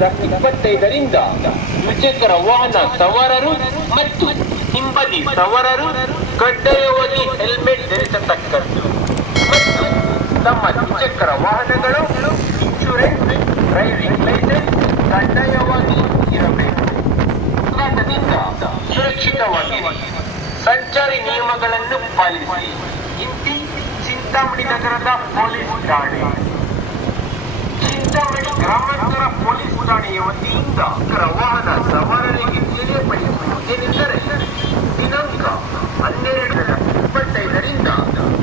ಸಾವಿರದ ಇಪ್ಪತ್ತೈದರಿಂದ ದ್ವಿಚಕ್ರ ವಾಹನ ಸವಾರರು ಮತ್ತು ಹಿಂಬದಿ ಸವಾರರು ಕಡ್ಡಾಯವಾಗಿ ಹೆಲ್ಮೆಟ್ ಧರಿಸತಕ್ಕದ್ದು. ಮತ್ತು ತಮ್ಮ ದ್ವಿಚಕ್ರ ವಾಹನಗಳು ಇನ್ಶೂರೆನ್ಸ್ ಡ್ರೈವಿಂಗ್ ಲೈಸೆನ್ಸ್ ಕಡ್ಡಾಯವಾಗಿ ಇರಬೇಕು. ಸುರಕ್ಷಿತವಾಗಿ ಸಂಚಾರಿ ನಿಯಮಗಳನ್ನು ಪಾಲಿಸಿ. ಇಂತಿ ಚಿಂತಾಮಣಿ ನಗರದ ಪೊಲೀಸ್ ಠಾಣೆ. ಚಿಂತಾಮಣಿ ಗ್ರಾಮಾಂತರ ಪೊಲೀಸ್ ಠಾಣೆಯ ವತಿಯಿಂದ ವಾಹನ ಸವಾರರಿಗೆ ಪಡೆಯುವುದೇನೆಂದರೆ ದಿನಾಂಕ ಹನ್ನೆರಡರ ಇಪ್ಪತ್ತೈದರಿಂದ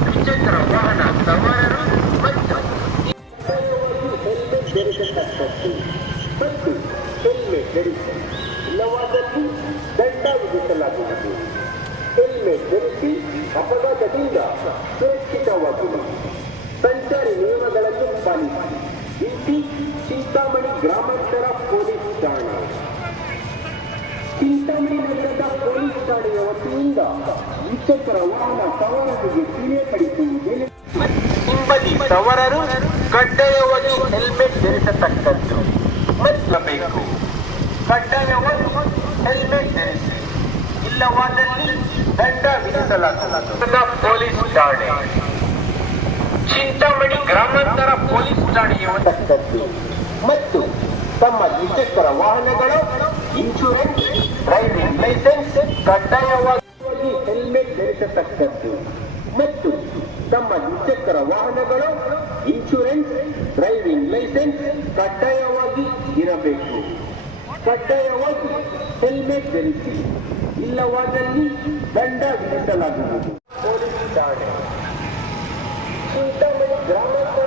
ದ್ವಿಚಕ್ರ ವಾಹನ ಸವಾರರು ಮತ್ತು ಮತ್ತು ಹೆಲ್ಮೆಟ್ ಧರಿಸಿ ಇಲ್ಲವಾದಲ್ಲಿ ದಂಡ ವಿಧಿಸಲಾಗುವುದು. ಹೆಲ್ಮೆಟ್ ಧರಿಸಿ ಅಪಘಾತದಿಂದ ಸುರಕ್ಷಿತವಾಗಿರಿ. ಸಂಚಾರಿ ನಿಯಮಗಳನ್ನು ಪಾಲಿಸಿ. ಇಂತಿ ಚಿಂತಾಮಣಿ ಗ್ರಾಮಾಂತರ ಪೊಲೀಸ್ ಠಾಣೆ. ಚಿಂತಾಮಣಿ ನಗರದ ಪೊಲೀಸ್ ಠಾಣೆಯ ವತಿಯಿಂದ ದ್ವಿಚಕ್ರ ವಾಹನ ಸವಾರರಿಗೆ ತಿಳಿಯಪಡಿಸುವುದೇನೆ ಹಿಂಬದಿ ಸವಾರರು ಕಡ್ಡಾಯವಾಗಿ ಹೆಲ್ಮೆಟ್ ಧರಿಸತಕ್ಕದ್ದು. ಬೇಕು ಕಡ್ಡಾಯವಾಗಿ ಹೆಲ್ಮೆಟ್ ಧರಿಸಿ, ಇಲ್ಲವಾದಲ್ಲಿ ದಂಡ ವಿಧಿಸಲಾಗುತ್ತದೆ ಪೊಲೀಸ್ ಠಾಣೆ. ಚಿಂತಾಮಣಿ ಗ್ರಾಮಾಂತರ ತಕ್ಕದ್ದು. ಮತ್ತು ತಮ್ಮ ದ್ವಿಚಕ್ರ ವಾಹನಗಳು ಇನ್ಶೂರೆನ್ಸ್ ಡ್ರೈವಿಂಗ್ ಲೈಸೆನ್ಸ್ ಕಡ್ಡಾಯವಾಗಿ ಹೆಲ್ಮೆಟ್ ಧರಿಸತಕ್ಕದ್ದು. ಮತ್ತು ತಮ್ಮ ದ್ವಿಚಕ್ರ ವಾಹನಗಳು ಇನ್ಶೂರೆನ್ಸ್ ಡ್ರೈವಿಂಗ್ ಲೈಸೆನ್ಸ್ ಕಡ್ಡಾಯವಾಗಿ ಇರಬೇಕು. ಕಡ್ಡಾಯವಾಗಿ ಹೆಲ್ಮೆಟ್ ಧರಿಸಿ, ಇಲ್ಲವಾದಲ್ಲಿ ದಂಡ ವಿಧಿಸಲಾಗುವುದು. ಪೊಲೀಸ್ ಠಾಣೆ. ಗ್ರಾಮಾಂತರ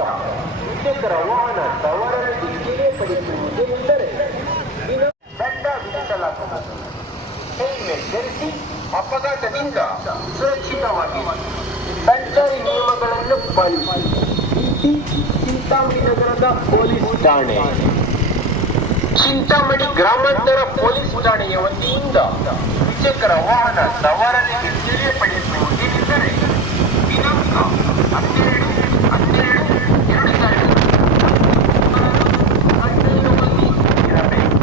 ದ್ವಿಚಕ್ರ ವಾಹನ ಸವಾರರಿಗೆ ತಿಳಿಯಪಡಿಸುವುದೇನೆಂದರೆ ದಿನ ದಂಡ ವಿಧಿಸಲಾಗುವುದು. ಹೆಲ್ಮೆಟ್ ಧರಿಸಿ ಅಪಘಾತದಿಂದ ಸುರಕ್ಷಿತವಾಗಿ ಸಂಚಾರಿ ನಿಯಮಗಳನ್ನು ಪಾಲಿಸಿ. ಚಿಂತಾಮಣಿ ನಗರದ ಪೊಲೀಸ್ ಠಾಣೆ. ಚಿಂತಾಮಣಿ ಗ್ರಾಮಾಂತರ ಪೊಲೀಸ್ ಠಾಣೆಯ ವತಿಯಿಂದ ದ್ವಿಚಕ್ರ ವಾಹನ ಸವಾರರಿಗೆ ತಿಳಿಯಪಡಿಸುವುದೇನೆಂದರೆ ದಿನಾಂಕ ಹನ್ನೆರಡು ಹನ್ನೆರಡು ಎರಡು ಸಾವಿರದ ಕಡ್ಡಾಯವಾಗಿ ಇರಬೇಕು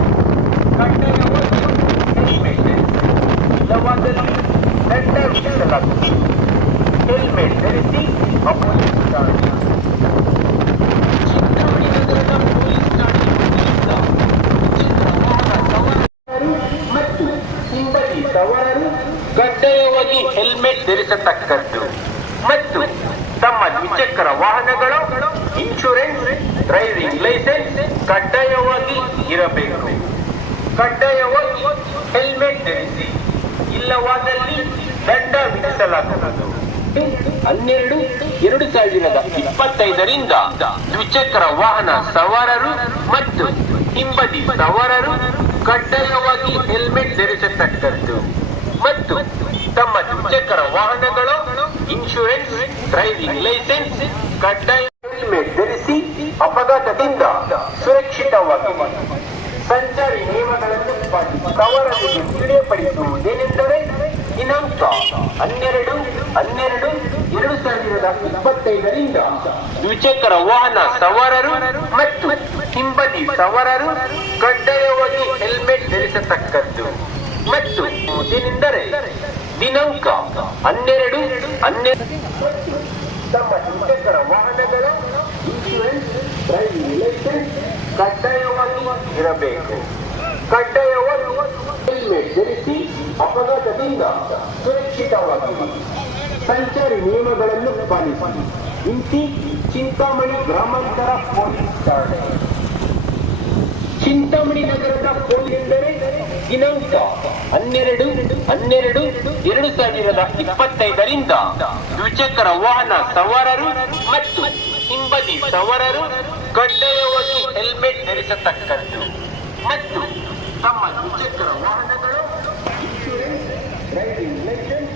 ಕಡ್ಡಾಯವಾಗಿ ಹೆಲ್ಮೆಟ್ ಇಲ್ಲವಾದಲ್ಲಿ ದಂಡ ವಿಧಿಸಲಾಗುತ್ತದೆ ಹೆಲ್ಮೆಟ್ ಧರಿಸಿ ಪೊಲೀಸ್ ಠಾಣೆ ಚಿಂತಾಮಣಿ ನಗರದ ಪೊಲೀಸ್ ಠಾಣೆಯ ವತಿಯಿಂದ ದ್ವಿಚಕ್ರ ವಾಹನ ಸವಾರರು ಕಡ್ಡಾಯವಾಗಿ ಹೆಲ್ಮೆಟ್ ಧರಿಸತಕ್ಕದ್ದು ಮತ್ತು ತಮ್ಮ ದ್ವಿಚಕ್ರ ವಾಹನಗಳು ಇನ್ಶೂರೆನ್ಸ್ ಡ್ರೈವಿಂಗ್ ಲೈಸೆನ್ಸ್ ಕಡ್ಡಾಯವಾಗಿ ಇರಬೇಕು. ಕಡ್ಡಾಯವಾಗಿ ಹೆಲ್ಮೆಟ್ ಧರಿಸಿ ಇಲ್ಲವಾದಲ್ಲಿ ದಂಡ ವಿಧಿಸಲಾಗುವುದು. ಹನ್ನೆರಡು, ಎರಡು ಸಾವಿರದ ಇಪ್ಪತ್ತೈದರಿಂದ ದ್ವಿಚಕ್ರ ವಾಹನ ಸವಾರರು ಮತ್ತು ಹಿಂಬದಿ ಸವಾರರು ಕಡ್ಡಾಯವಾಗಿ ಹೆಲ್ಮೆಟ್ ಧರಿಸತಕ್ಕದ್ದು. ಮತ್ತು ತಮ್ಮ ದ್ವಿಚಕ್ರ ವಾಹನಗಳು ಇನ್ಶೂರೆನ್ಸ್ ಡ್ರೈವಿಂಗ್ ಲೈಸೆನ್ಸ್ ಕಡ್ಡಾಯ ಹೆಲ್ಮೆಟ್ ಧರಿಸಿ ಅಪಘಾತದಿಂದ ಸುರಕ್ಷಿತವಾಗಿ ಸಂಚಾರಿ ನಿಯಮಗಳನ್ನು ತಿಳಿಯಪಡಿಸುವುದೇನೆಂದರೆ ದಿನಾಂಕ ಹನ್ನೆರಡು ಹನ್ನೆರಡು, ಎರಡು ಸಾವಿರದ ಇಪ್ಪತ್ತೈದರಿಂದ ದ್ವಿಚಕ್ರ ವಾಹನ ಸವಾರರು ಮತ್ತು ಹಿಂಬದಿ ಸವಾರರು ಕಡ್ಡಾಯವಾಗಿ ಹೆಲ್ಮೆಟ್ ಧರಿಸತಕ್ಕದ್ದು. ಮತ್ತು ಏನೆಂದರೆ ದಿನಾಂಕ ಹನ್ನೆರಡು ಹನ್ನೆರಡು ತಮ್ಮ ದ್ವಿಚಕ್ರ ವಾಹನಗಳ ಇನ್ಶೂರೆನ್ಸ್ ಡ್ರೈವಿಂಗ್ ಲೈಸೆನ್ಸ್ ಕಡ್ಡಾಯವಾಗಿ ಇರಬೇಕು ಕಡ್ಡಾಯವಾಗಿ ಹೆಲ್ಮೆಟ್ ಧರಿಸಿ ಅಪಘಾತದಿಂದ ಸುರಕ್ಷಿತವಾಗಿ ಸಂಚಾರಿ ನಿಯಮಗಳನ್ನು ಪಾಲಿಸಿ. ಇಂತಿ ಚಿಂತಾಮಣಿ ಗ್ರಾಮಾಂತರ ಪೊಲೀಸ್ ಠಾಣೆ. ಚಿಂತಾಮಣಿ ನಗರದ ಎಂದರೆ ದಿನಾಂಕ ಹನ್ನೆರಡು ಹನ್ನೆರಡು, ಎರಡು ಸಾವಿರದ ಇಪ್ಪತ್ತೈದರಿಂದ ದ್ವಿಚಕ್ರ ವಾಹನ ಸವಾರರು ಮತ್ತು ಹಿಂಬದಿ ಸವಾರರು ಕಡ್ಡಾಯವಾಗಿ ಹೆಲ್ಮೆಟ್ ಧರಿಸತಕ್ಕದ್ದು. ಮತ್ತು ತಮ್ಮ ದ್ವಿಚಕ್ರ ವಾಹನಗಳು ಇನ್ಶೂರೆನ್ಸ್ ಡ್ರೈವಿಂಗ್ ಲೈಸೆನ್ಸ್